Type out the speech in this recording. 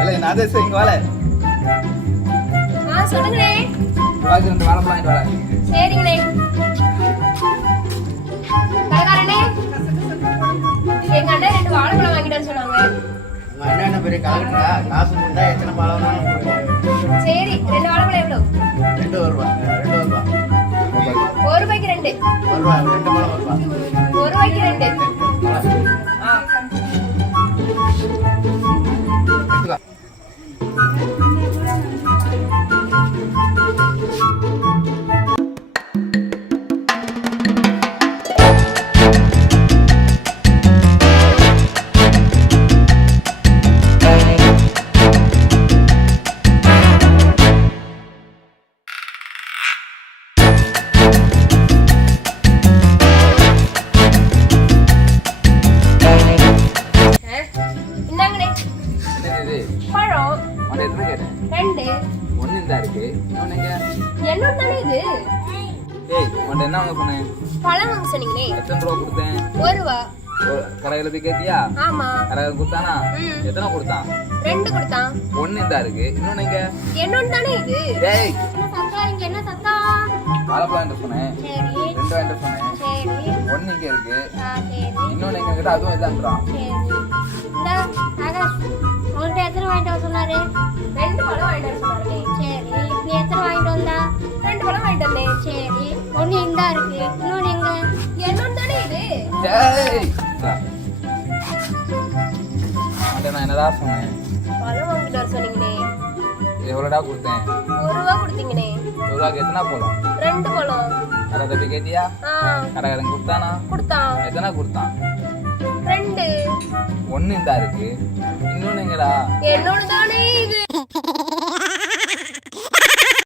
இல்லை நான் தான் இங்கே வாழ சொல்லுங்கண்ணே. வாங்கி 2 வாழைப்பழம் வாங்கிட்டு வரேன். சரிங்கண்ணே. கடைக்காரனே, எங்க அண்ணன் 2 வாழைப்பழம் வாங்கிட்டு வர சொன்னாங்க. உங்க அண்ணன் என்ன பெரிய கலெக்டரா? காசு கொடுத்தா எத்தனை பழம் வேணாலும் கொடுப்போம். சரி, 2 வாழைப்பழம் எவ்வளவு? 2 ரூபா. 2 ரூபா. 1 ரூபாய்க்கு 2. 1 ரூபா. 2 பழம் 1 ரூபா. 1 ரூபாய்க்கு 2. இந்தாங்கண்ணே. என்னது இது? பழம் உன்னை எத்தனை கேட்டேன்? 2. ஒன்று இந்த இருக்கு இன்னொன்று எங்க? என்னோட தானே இது? ஏய் உன்ட்ட என்ன வாங்க சொன்னேன்? பழம் வாங்க சொன்னீங்களே. எத்தனை ரூபா கொடுத்தேன்? 1 ரூபா. கடையில் போய் கேட்டியா? ஆமா. கடையில் கொடுத்தானா? எத்தனை கொடுத்தான்? 2 கொடுத்தான். ஒன்று இந்த இருக்கு இன்னொன்று எங்க? என்னோட தானே இது? டேய் என்ன சத்தம்? இங்க என்ன சத்தம்? வாழைப்பழம் வாங்கிட்டு சொன்னேன். சரி 2 வாங்கிட்டு சொன்னேன். சரி. ஒன்று இங்கே இருக்கு சரி இன்னொன்று எங்க கிட்ட அதுவும் இதான்றான். சரி. இந்த ஆகாஷ் உங்கள்கிட்ட எத்தனை வாங்கிட்டு வர சொன்னாரு? 2 பழம் வாங்கிட்டு வர சொன்னாரு. சரி, நீ எத்தனை வாங்கிட்டு வந்தா? 2 பழம் வாங்கிட்டு வந்தேன். சரி, ஒண்ணு இந்தா இருக்கு இன்னொன்னு எங்க? என்னோட தானே இது? டேய் உன்ட்ட நான் என்னடா சொன்னேன்? பழம் வாங்கிட்டு வர சொன்னீங்கண்ணே. எவ்வளோடா கொடுத்தேன்? 1 ரூபா கொடுத்தீங்கண்ணே. 1 ரூபாய்க்கு எத்தனை போலாம்? 2 பழம். கடையில் போய் கேட்டியா? ஆ கடைக்காரன் கொடுத்தானா? கொடுத்தான். எத்தனை கொடுத்தான்? 2. ஒன்று இந்த இருக்கு இன்னொன்று எங்கடா? என்னோட தானே